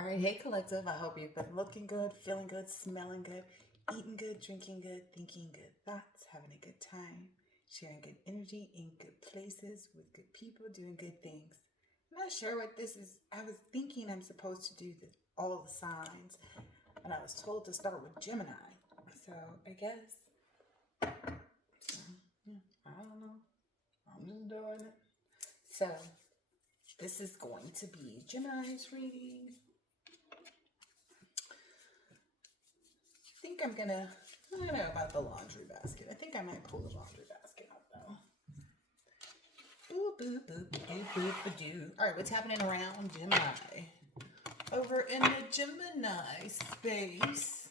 All right, hey collective. I hope you've been looking good, feeling good, smelling good, eating good, drinking good, thinking good thoughts, having a good time, sharing good energy in good places with good people, doing good things. I'm not sure what this is. I was thinking I'm supposed to do all the signs, and I was told to start with Gemini. So I guess, so, yeah, I don't know. I'm just doing it. So this is going to be Gemini's reading. I don't know about the laundry basket. I think I might pull the laundry basket out though. Boop, boop, boop, boop, boop, boop, doo. All right, what's happening around Gemini? Over in the Gemini space.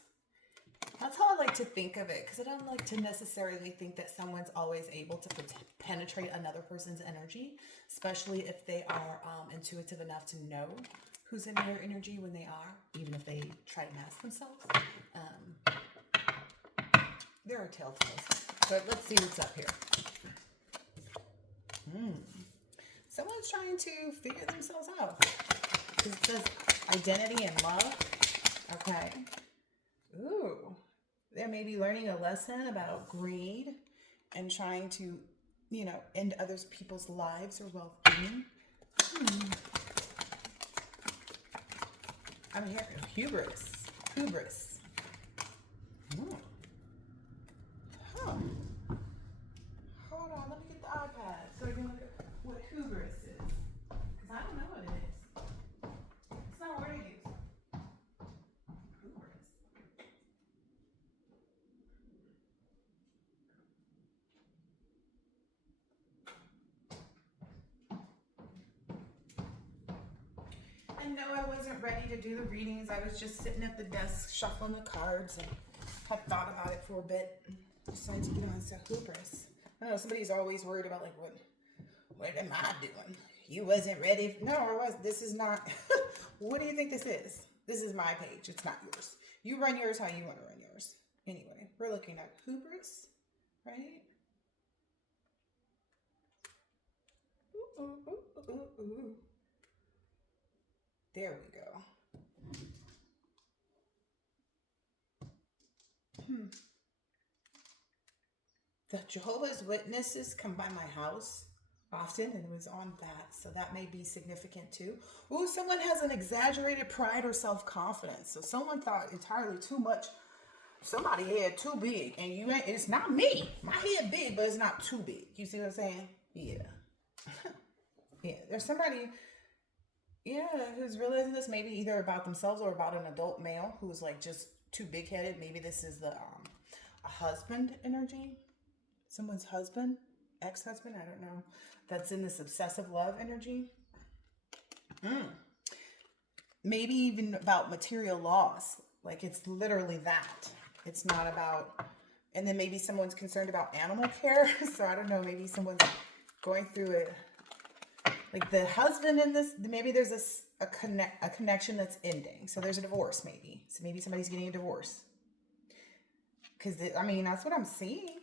That's how I like to think of it, because I don't like to necessarily think that someone's always able to penetrate another person's energy, especially if they are intuitive enough to know who's in their energy when they are, even if they try to mask themselves. There are telltales, but let's see what's up here. Someone's trying to figure themselves out. Because it says identity and love. Okay. Ooh. They may be learning a lesson about greed and trying to, end other people's lives or well-being. I'm hearing hubris. Hubris. Huh. Hold on, let me get the iPad so I can look at what hubris is. Because I don't know what it is. It's not a word I use. Hubris. And no, I wasn't ready to do the readings. I was just sitting at the desk shuffling the cards and had thought about it for a bit. Decided to get on. So hubris. I don't know, somebody's always worried about like what am I doing? You wasn't ready. No, I was. This is not. What do you think this is? This is my page. It's not yours. You run yours how you want to run yours. Anyway, we're looking at hubris, right? Ooh, ooh, ooh, ooh, ooh. There we go. The Jehovah's Witnesses come by my house often, and it was on that, so that may be significant too. Ooh, someone has an exaggerated pride or self-confidence. So someone thought entirely too much. Somebody head too big, and you ain't. It's not me. My head big, but it's not too big. You see what I'm saying? Yeah. Yeah. There's somebody. Yeah, who's realizing this maybe either about themselves or about an adult male who's like just too big-headed. Maybe this is a husband energy. Someone's husband, ex-husband, I don't know, that's in this obsessive love energy. Maybe even about material loss. Like it's literally that. It's not about, and then maybe someone's concerned about animal care. So I don't know, maybe someone's going through it. Like the husband in this, maybe there's a connection that's ending. So there's a divorce maybe. So maybe somebody's getting a divorce. Because, that's what I'm seeing.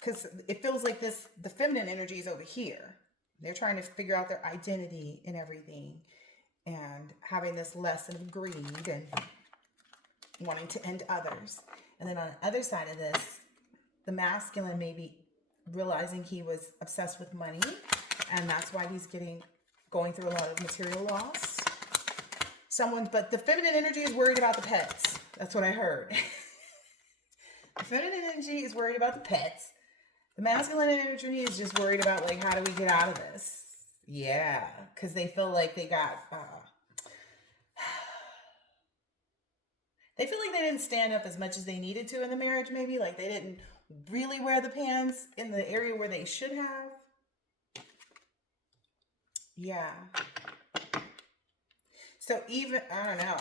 Because it feels like the feminine energy is over here. They're trying to figure out their identity and everything, and having this lesson of greed and wanting to end others. And then on the other side of this, the masculine may be realizing he was obsessed with money, and that's why he's going through a lot of material loss. But the feminine energy is worried about the pets. That's what I heard. The feminine energy is worried about the pets. The masculine energy is just worried about like, how do we get out of this? Yeah, because they feel like they got, they feel like they didn't stand up as much as they needed to in the marriage, maybe. Like they didn't really wear the pants in the area where they should have. Yeah. So even, I don't know.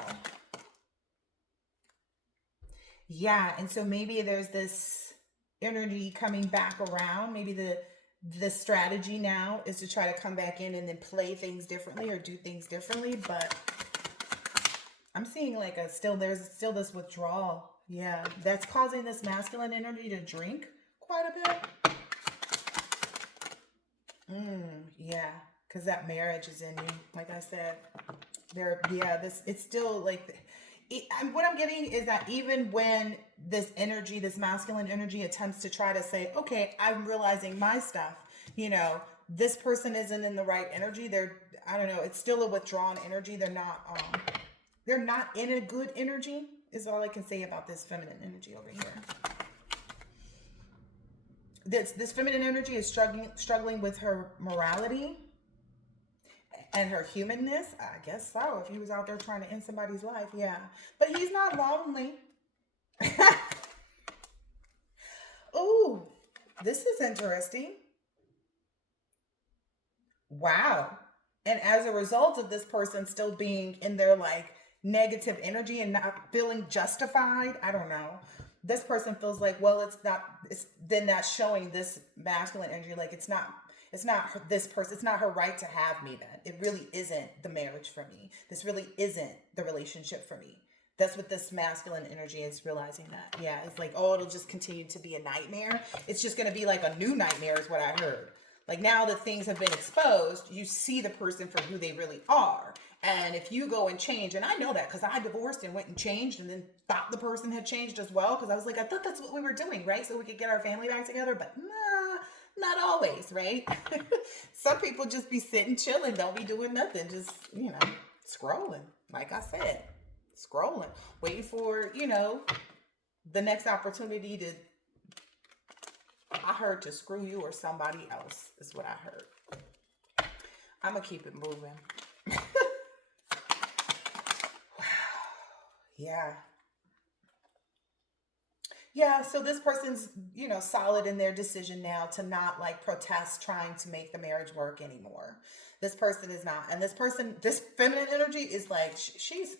Yeah, and so maybe there's this energy coming back around. Maybe the strategy now is to try to come back in and then play things differently or do things differently. But I'm seeing like there's still this withdrawal. Yeah, that's causing this masculine energy to drink quite a bit. Yeah, because that marriage is in you, like I said. Yeah, it's still like, what I'm getting is that even when this energy, this masculine energy attempts to try to say, okay, I'm realizing my stuff, you know, this person isn't in the right energy. I don't know, it's still a withdrawn energy. They're not in a good energy is all I can say about this feminine energy over here. This feminine energy is struggling with her morality and her humanness. I guess so. If he was out there trying to end somebody's life, yeah. But he's not lonely. Ooh, this is interesting. Wow. And as a result of this person still being in their like negative energy and not feeling justified, I don't know. This person feels like, well, it's then that's showing this masculine energy like this person, it's not her right to have me then. It really isn't the marriage for me. This really isn't the relationship for me. That's what this masculine energy is realizing that. Yeah, it's like, oh, it'll just continue to be a nightmare. It's just going to be like a new nightmare is what I heard. Like now that things have been exposed, you see the person for who they really are. And if you go and change, and I know that because I divorced and went and changed and then thought the person had changed as well. Because I was like, I thought that's what we were doing, right? So we could get our family back together. But nah, not always, right? Some people just be sitting, chilling, don't be doing nothing. Just, scrolling. Like I said, scrolling. Waiting for, the next opportunity to, I heard to screw you or somebody else is what I heard. I'm going to keep it moving. Yeah. Yeah, so this person's, solid in their decision now to not like protest trying to make the marriage work anymore. This person is not. And this feminine energy is like, she's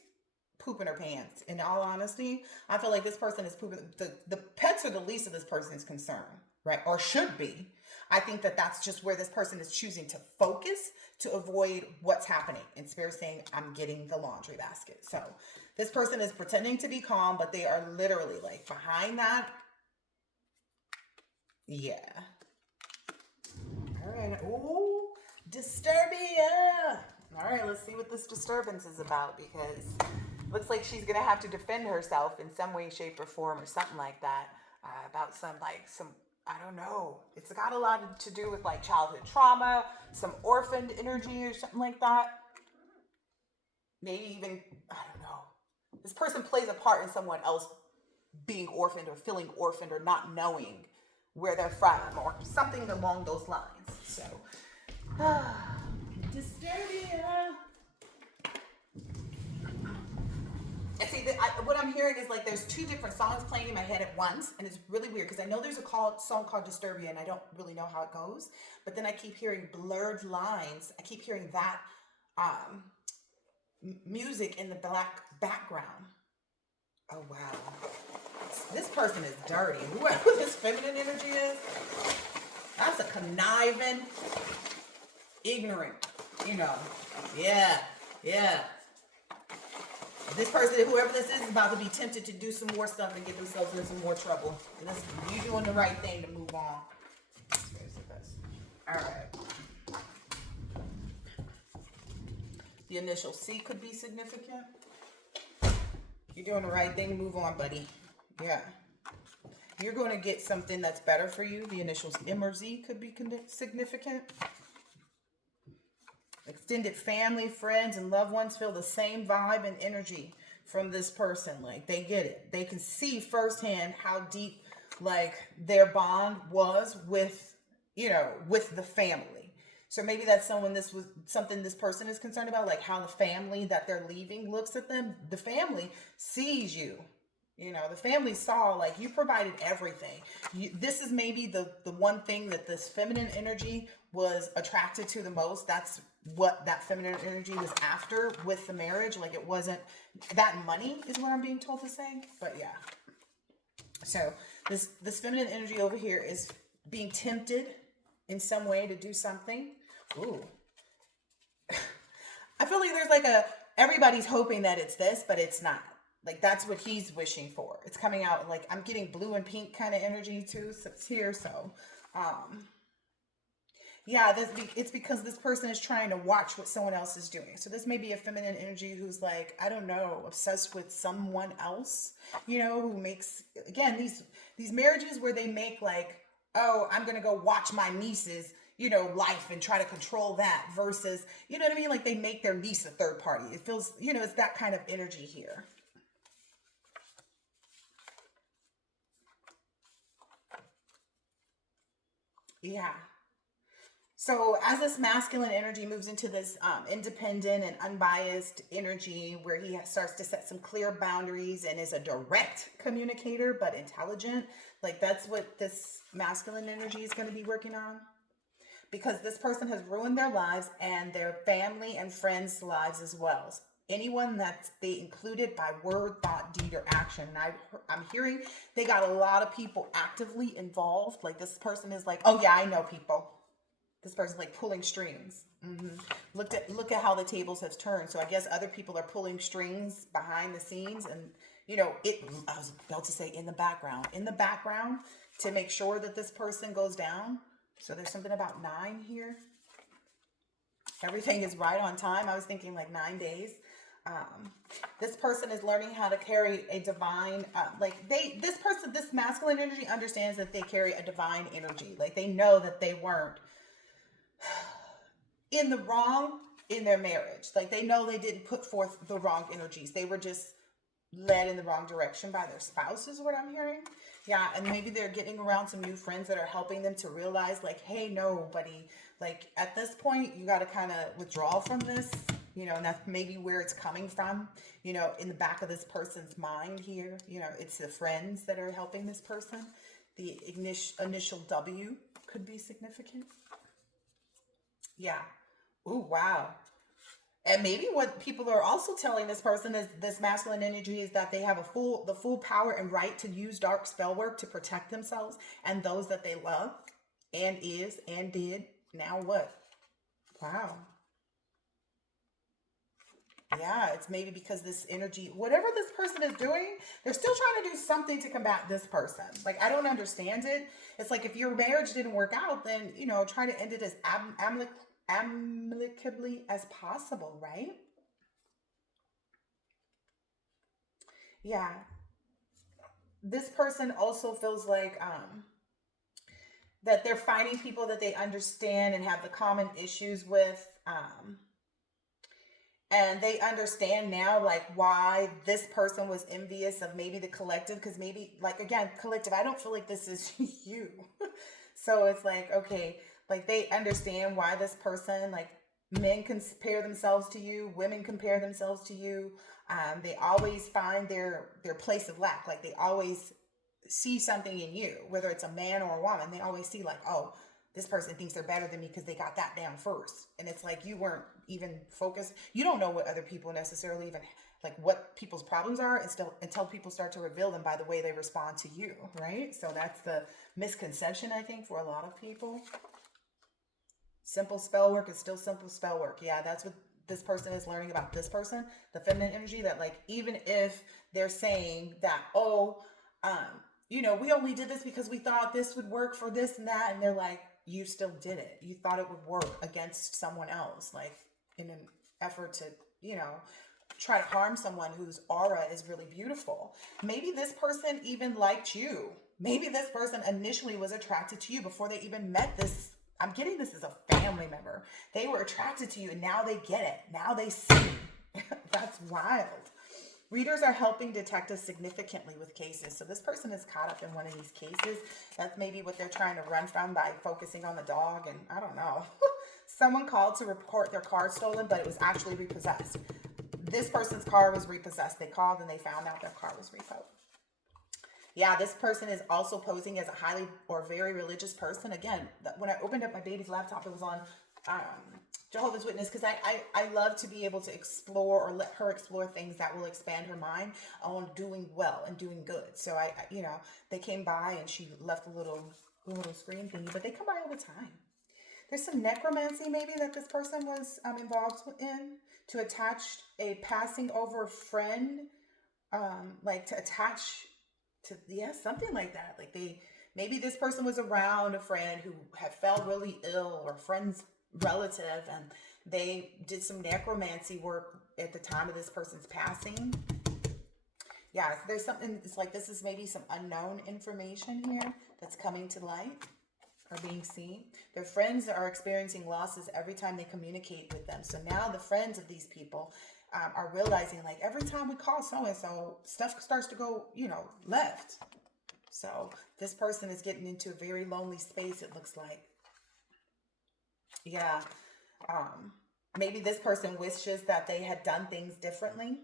pooping her pants. In all honesty, I feel like this person is pooping. The pets are the least of this person's concern, right? Or should be. I think that that's just where this person is choosing to focus to avoid what's happening. And Spirit's saying, I'm getting the laundry basket. So this person is pretending to be calm, but they are literally like behind that. Yeah. All right. Ooh, Disturbia. All right, let's see what this disturbance is about, because looks like she's going to have to defend herself in some way, shape, or form or something like that about some, I don't know. It's got a lot to do with like childhood trauma, some orphaned energy or something like that. Maybe even, I don't know. This person plays a part in someone else being orphaned or feeling orphaned or not knowing where they're from or something along those lines. So, Disturbia. And see, what I'm hearing is like there's two different songs playing in my head at once, and it's really weird because I know there's a song called Disturbia, and I don't really know how it goes, but then I keep hearing blurred lines. I keep hearing that music in the black background. Oh, wow. This person is dirty. Whoever this feminine energy is, that's a conniving, ignorant, Yeah. This person, whoever this is about to be tempted to do some more stuff and get themselves in some more trouble. You doing the right thing to move on. All right. The initial C could be significant. You're doing the right thing to move on, buddy. Yeah. You're going to get something that's better for you. The initials M or Z could be significant. Extended family, friends, and loved ones feel the same vibe and energy from this person. Like, they get it. They can see firsthand how deep, like, their bond was with, with the family. So maybe that's something this person is concerned about, like how the family that they're leaving looks at them. The family sees you. The family saw, like, you provided everything. This is maybe the one thing that this feminine energy was attracted to the most. That's what that feminine energy was after with the marriage. Like, it wasn't that money is what I'm being told to say. But yeah. So this feminine energy over here is being tempted in some way to do something. Ooh. I feel like there's like everybody's hoping that it's this, but it's not. Like, that's what he's wishing for. It's coming out like, I'm getting blue and pink kind of energy too. So it's here. So, Yeah, it's because this person is trying to watch what someone else is doing. So this may be a feminine energy who's like, I don't know, obsessed with someone else, who makes, again, these marriages where they make like, oh, I'm gonna go watch my niece's, life and try to control that versus, you know what I mean? Like they make their niece a third party. It feels, it's that kind of energy here. Yeah. So as this masculine energy moves into this independent and unbiased energy where he starts to set some clear boundaries and is a direct communicator but intelligent, like that's what this masculine energy is going to be working on. Because this person has ruined their lives and their family and friends' lives as well. Anyone that they included by word, thought, deed, or action. And I'm hearing they got a lot of people actively involved. Like this person is like, oh yeah, I know people. This person's like pulling strings. Look at how the tables have turned. So I guess other people are pulling strings behind the scenes, and I was about to say in the background to make sure that this person goes down. So there's something about 9 here. Everything is right on time. I was thinking like 9 days. This person is learning how to carry a divine, this masculine energy understands that they carry a divine energy. Like they know that they weren't in the wrong in their marriage. Like they know they didn't put forth the wrong energies. They were just led in the wrong direction by their spouse is what I'm hearing. Yeah, and maybe they're getting around some new friends that are helping them to realize like, hey, no, buddy, like at this point you got to kind of withdraw from this, and that's maybe where it's coming from, in the back of this person's mind here. It's the friends that are helping this person. The initial W could be significant. Yeah. Ooh, wow. And maybe what people are also telling this person is this masculine energy is that they have the full power and right to use dark spell work to protect themselves and those that they love and is and did. Now what? Wow. Yeah, it's maybe because this energy, whatever this person is doing, they're still trying to do something to combat this person. Like, I don't understand it. It's like if your marriage didn't work out, then, try to end it as amicably as possible, right? Yeah. This person also feels like that they're finding people that they understand and have the common issues with. And they understand now like why this person was envious of maybe the collective, because maybe like again collective, I don't feel like this is you. So it's like, okay, like they understand why this person, like men compare themselves to you, women compare themselves to you. They always find their place of lack. Like they always see something in you, whether it's a man or a woman. They always see like, oh, this person thinks they're better than me because they got that down first. And it's like you weren't even focused. You don't know what other people necessarily even like what people's problems are until people start to reveal them by the way they respond to you, right? So that's the misconception, I think, for a lot of people. Simple spell work is still simple spell work. Yeah, that's what this person is learning about this person, the feminine energy, that like even if they're saying that, oh, um, we only did this because we thought this would work for this and that, and they're like, you still did it. You thought it would work against someone else, like in an effort to, try to harm someone whose aura is really beautiful. Maybe this person even liked you. Maybe this person initially was attracted to you before they even met this. I'm getting this as a family member. They were attracted to you and now they get it. Now they see. That's wild. Readers are helping detectives significantly with cases. So this person is caught up in one of these cases. That's maybe what they're trying to run from by focusing on the dog. And I don't know. Someone called to report their car stolen, but it was actually repossessed. This person's car was repossessed. They called and they found out their car was repoed. Yeah, this person is also posing as a highly or very religious person. Again, when I opened up my baby's laptop, it was on Jehovah's Witness, because I love to be able to explore or let her explore things that will expand her mind on doing well and doing good. So they came by and she left a little screen thingy, but they come by all the time. There's some necromancy maybe that this person was involved in to attach a passing over friend, like to attach to, yeah, something like that. Like they Maybe this person was around a friend who had fell really ill, or friend's relative, and they did some necromancy work at the time of this person's passing. Yeah, so there's something, it's like this is maybe some unknown information here that's coming to light or being seen. Their friends are experiencing losses every time they communicate with them. So now the friends of these people are realizing, like, every time we call so-and-so, stuff starts to go, left. So this person is getting into a very lonely space, it looks like. Yeah. Maybe this person wishes that they had done things differently.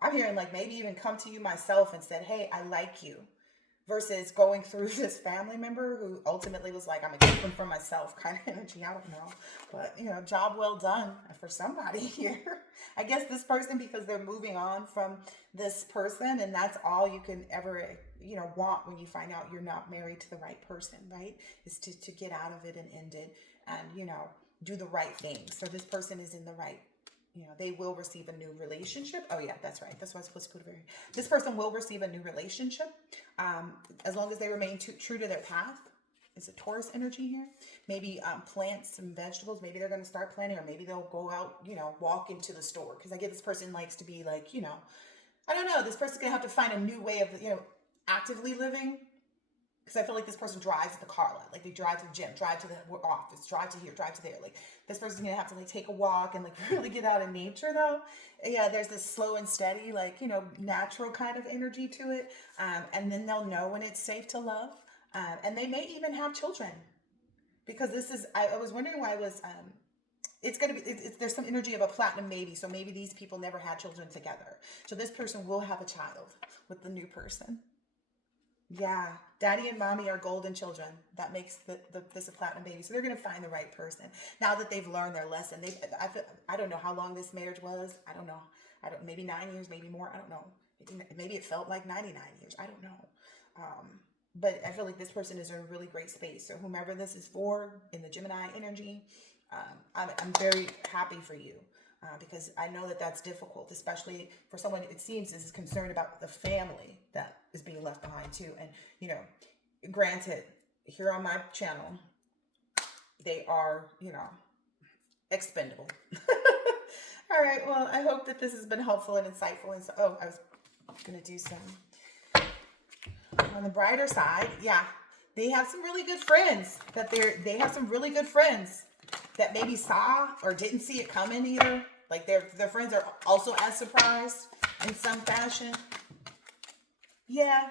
I'm hearing like maybe even come to you myself and said, hey, I like you, versus going through this family member who ultimately was like, I'm gonna keep them for myself kind of energy. I don't know. But, job well done for somebody here. I guess this person, because they're moving on from this person, and that's all you can ever, want when you find out you're not married to the right person, right? Is to get out of it and end it and, do the right thing. So this person is in the right, they will receive a new relationship. Oh yeah, that's right. That's why I was supposed to put it very. This person will receive a new relationship, as long as they remain true to their path. It's a Taurus energy here. Maybe plant some vegetables. Maybe they're going to start planting, or maybe they'll go out, walk into the store. Because I get this person likes to be like, I don't know. This person's going to have to find a new way of, actively living. Because I feel like this person drives the car a lot. Like they drive to the gym, drive to the office, drive to here, drive to there. Like this person's going to have to like take a walk and like really get out of nature though. Yeah, there's this slow and steady, like, natural kind of energy to it. And then they'll know when it's safe to love. And they may even have children. Because this is, I was wondering why it was, it's going to be, there's some energy of a platinum maybe. So maybe these people never had children together. So this person will have a child with the new person. Yeah, daddy and mommy are golden children. That makes this a platinum baby. So they're going to find the right person now that they've learned their lesson. I don't know how long this marriage was. I don't know. Maybe 9 years, maybe more. I don't know. Maybe it felt like 99 years. I don't know. But I feel like this person is in a really great space. So whomever this is for in the Gemini energy, I'm very happy for you. Because I know that that's difficult, especially for someone, it seems, is concerned about the family that is being left behind too. And, granted, here on my channel, they are, expendable. All right. Well, I hope that this has been helpful and insightful. And so, I was going to do some on the brighter side. Yeah. They have some really good friends they have some really good friends that maybe saw or didn't see it coming either. Like their friends are also as surprised in some fashion. Yeah.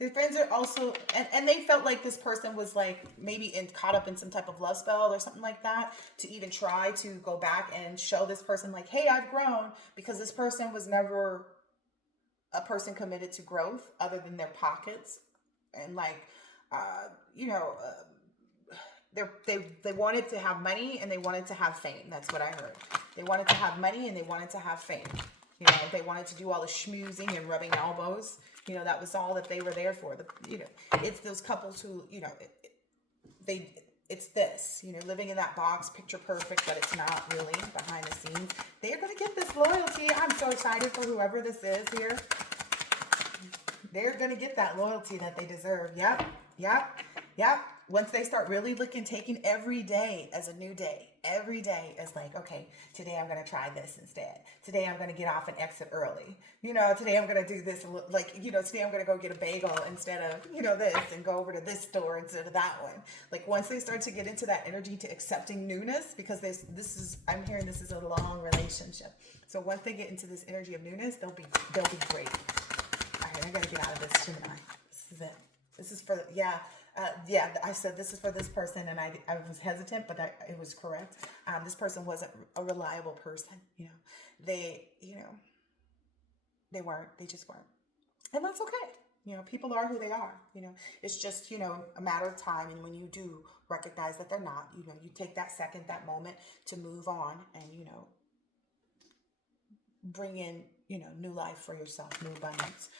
Their friends are also, and they felt like this person was like maybe caught up in some type of love spell or something like that, to even try to go back and show this person like, hey, I've grown, because this person was never a person committed to growth other than their pockets. And like, they wanted to have money and they wanted to have fame. That's what I heard. They wanted to have money and they wanted to have fame. They wanted to do all the schmoozing and rubbing elbows. That was all that they were there for. It's those couples who, it's this, living in that box, picture perfect, but it's not really behind the scenes. They're going to get this loyalty. I'm so excited for whoever this is here. They're going to get that loyalty that they deserve. Yep. Once they start really taking every day as a new day, every day is like, okay, today I'm going to try this instead. Today I'm going to get off and exit early. Today I'm going to do this, today I'm going to go get a bagel instead of, this, and go over to this store instead of that one. Like once they start to get into that energy to accepting newness, because I'm hearing this is a long relationship. So once they get into this energy of newness, they'll be great. All right, I got to get out of this, Gemini. This is it. This is for, I said this is for this person, and I was hesitant, but it was correct. This person wasn't a reliable person. They weren't. They just weren't. And that's okay. People are who they are. It's just, a matter of time. And when you do recognize that they're not, you take that second, that moment to move on and, bring in, new life for yourself, new abundance,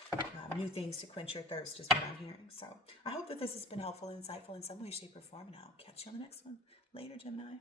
new things to quench your thirst is what I'm hearing. So I hope that this has been helpful and insightful in some way, shape, or form. And I'll catch you on the next one. Later, Gemini.